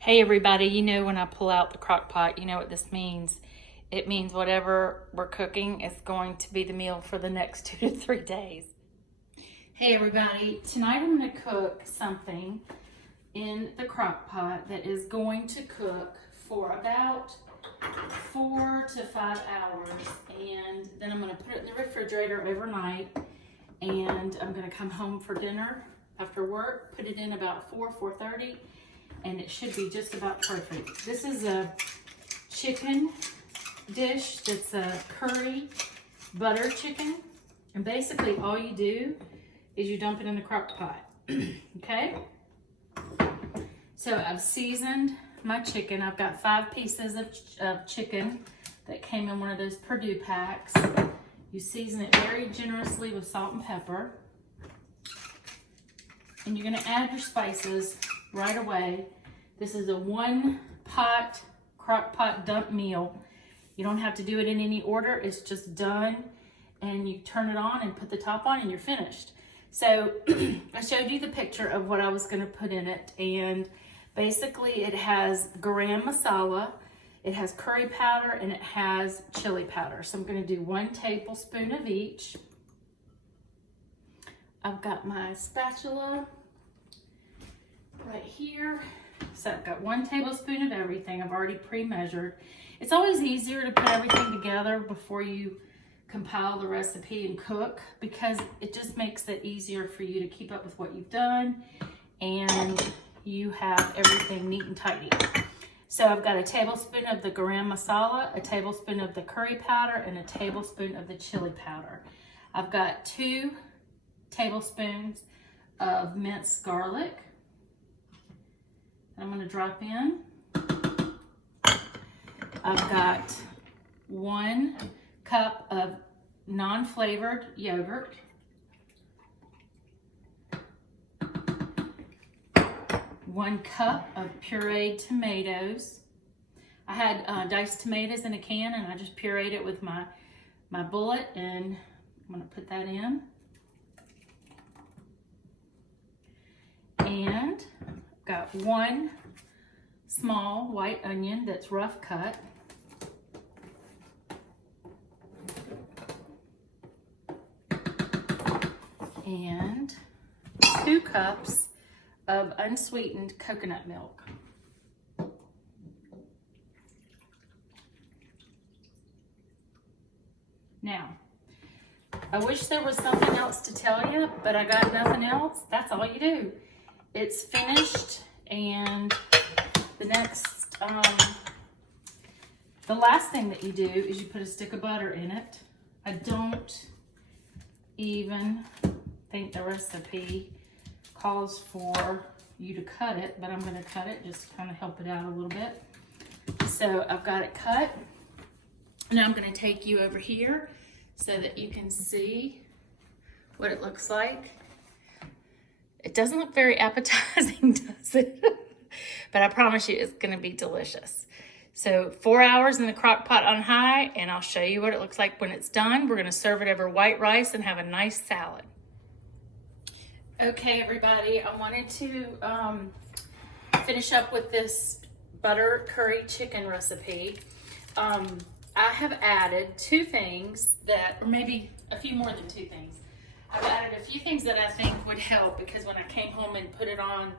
Hey everybody, you know when I pull out the crock pot, you know what this means. It means whatever we're cooking is going to be the meal for the next 2 to 3 days. Hey everybody, tonight I'm going to cook something in the crock pot that is going to cook for about 4 to 5 hours, and then I'm going to put it in the refrigerator overnight, and I'm going to come home for dinner after work, put it in about 4:30, and it should be just about perfect. This is a chicken dish that's a curry butter chicken, and basically all you do is you dump it in the crock pot. Okay, so I've seasoned my chicken. I've got 5 pieces of chicken that came in one of those Purdue packs. You season it very generously with salt and pepper, and you're going to add your spices right away. This is a 1-pot crock pot dump meal. You don't have to do it in any order. It's just done, and you turn it on and put the top on and you're finished. So I showed you the picture of what I was going to put in it, and basically it has Garam Masala, it has curry powder, and it has chili powder. So I'm going to do 1 tablespoon of each. I've got my spatula right here. So I've got 1 tablespoon of everything. I've already pre-measured. It's always easier to put everything together before you compile the recipe and cook, because it just makes it easier for you to keep up with what you've done, and you have everything neat and tidy. So I've got a tablespoon of the Garam Masala, a tablespoon of the curry powder, and a tablespoon of the chili powder. I've got 2 tablespoons of minced garlic. I'm going to drop in. I've got 1 cup of non-flavored yogurt, 1 cup of pureed tomatoes. I had diced tomatoes in a can, and I just pureed it with my bullet, and I'm going to put that in. And I've got 1 small white onion that's rough cut. And 2 cups of unsweetened coconut milk. Now, I wish there was something else to tell you, but I got nothing else. That's all you do. It's finished, and the last thing that you do is you put a stick of butter in it. I don't even think the recipe calls for you to cut it, but I'm going to cut it just to kind of help it out a little bit. So I've got it cut. Now I'm going to take you over here so that you can see what it looks like. It doesn't look very appetizing, does it? But I promise you it's going to be delicious. So 4 hours in the crock pot on high, and I'll show you what it looks like when it's done. We're going to serve it over white rice and have a nice salad. Okay, everybody, I wanted to finish up with this butter curry chicken recipe. I have added 2 things that, or maybe a few more than 2 things. I've added a few things that I think would help, because when I came home and put it on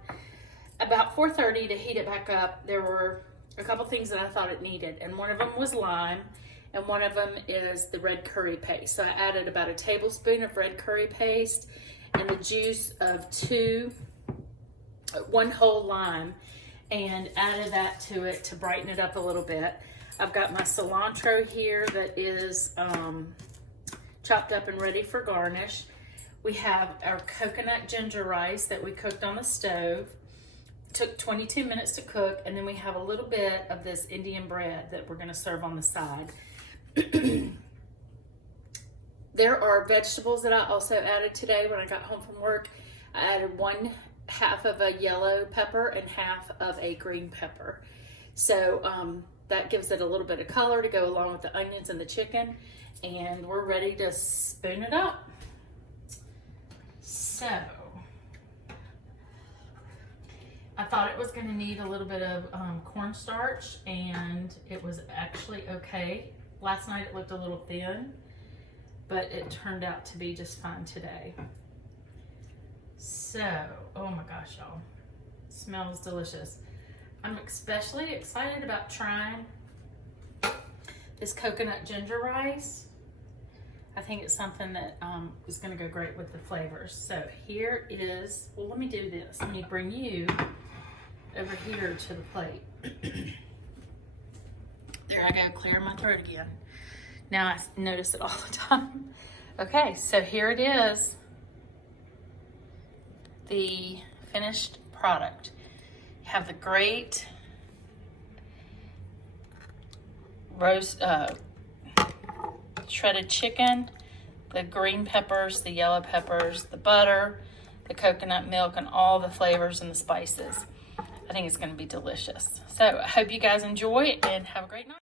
about 4:30 to heat it back up, there were a couple things that I thought it needed, and one of them was lime, and one of them is the red curry paste. So I added about a tablespoon of red curry paste and the juice of 1 whole lime, and added that to it to brighten it up a little bit. I've got my cilantro here that is chopped up and ready for garnish. We have our coconut ginger rice that we cooked on the stove. It took 22 minutes to cook, and then we have a little bit of this Indian bread that we're going to serve on the side. There are vegetables that I also added today when I got home from work. I added 1/2 of a yellow pepper and 1/2 of a green pepper. So that gives it a little bit of color to go along with the onions and the chicken, and we're ready to spoon it up. So I thought it was going to need a little bit of cornstarch, and it was actually okay. Last night it looked a little thin, but it turned out to be just fine today. So, oh my gosh, y'all. Smells delicious. I'm especially excited about trying this coconut ginger rice. I think it's something that is going to go great with the flavors. So here is, well, let me do this. Let me bring you over here to the plate. There I go, clearing my throat again. Now I notice it all the time. Okay, so here it is. The finished product. You have the great roast, shredded chicken, the green peppers, the yellow peppers, the butter, the coconut milk, and all the flavors and the spices. I think it's going to be delicious. So I hope you guys enjoy it and have a great night.